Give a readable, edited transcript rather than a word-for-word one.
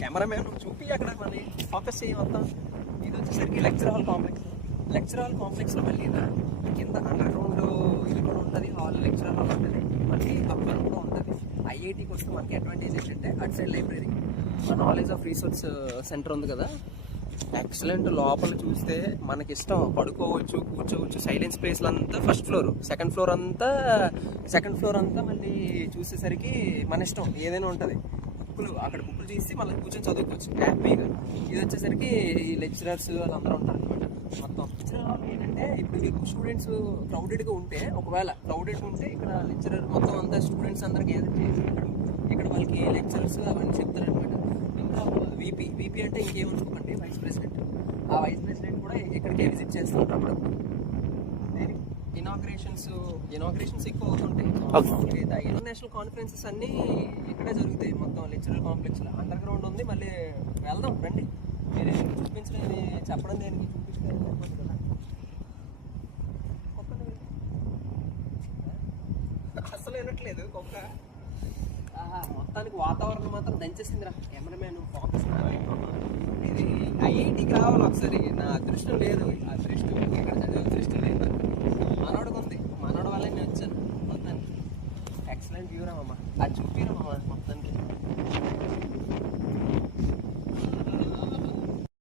Cameraman చూపి అక్కడ మళ్ళీ ఫోకస్ చేయి మొత్తం. ఇది వచ్చేసరికి లెక్చర్ హాల్ కాంప్లెక్స్లో మళ్ళీ కింద అండర్ గ్రౌండ్ ఇది కూడా ఉంటుంది, లెక్చర్ హాల్ ఉంటుంది, మళ్ళీ అప్పర్ కూడా ఉంటుంది. ఐఐటికి వస్తే మనకి అడ్వాంటేజ్ ఏంటంటే అటు side library, knowledge of research centre ఉంది కదా, ఎక్సలెంట్. లోపల చూస్తే మనకి ఇష్టం పడుకోవచ్చు, కూర్చోవచ్చు. సైలెన్స్ ప్లేస్లు అంతా ఫస్ట్ ఫ్లోర్, సెకండ్ ఫ్లోర్ అంతా మళ్ళీ చూసేసరికి మన ఇష్టం ఏదైనా ఉంటుంది. అక్కడ బుక్కులు తీసి మళ్ళీ కూర్చొని చదువుకోవచ్చు హ్యాపీగా. ఇది వచ్చేసరికి లెక్చరర్స్ వాళ్ళందరూ ఉంటారు అనమాట. మొత్తం ఏంటంటే ఇప్పుడు మీకు స్టూడెంట్స్ క్రౌడెడ్గా ఉంటే, ఒకవేళ క్రౌడెడ్గా ఉంటే ఇక్కడ లెక్చరర్ మొత్తం అంతా స్టూడెంట్స్ అందరికి ఇక్కడ వాళ్ళకి లెక్చరర్స్ అవన్నీ చెప్తారు అనమాట. ఇంకా వీపీ అంటే ఇంకేమనుకోకండి, వైస్ ప్రెసిడెంట్. ఆ వైస్ ప్రెసిడెంట్ కూడా ఇక్కడికే విజిట్ చేస్తూ ఉంటారు అప్పుడు. ఇనాగ్రేషన్స్ ఎక్కువ అవుతుంటాయి. ఇంటర్నేషనల్ కాన్ఫరెన్సెస్ అన్నీ ఇక్కడే జరుగుతాయి మొత్తం లెక్చరల్ కాంప్లెక్స్లో. అండర్ గ్రౌండ్ ఉంది, మళ్ళీ వెళ్దాం రండి. మీరు చూపించడం చెప్పడం దేనికి, చూపించడం అసలు వినట్లేదు కుక్క. మొత్తానికి వాతావరణం మాత్రం దంచేసిందిరా. Cameraman focus. ఇది ఐఐటికి రావాలి ఒకసారి, నా అదృష్టం లేదు. అదృష్టం ఇక్కడ చదివే అదృష్టం లేదు. మనోడికి ఉంది, మనోడి వల్ల నేను వచ్చాను. మొత్తానికి ఎక్సలెంట్ వ్యూ రామమ్మ. అది చూపిరామమ్మ మొత్తానికి.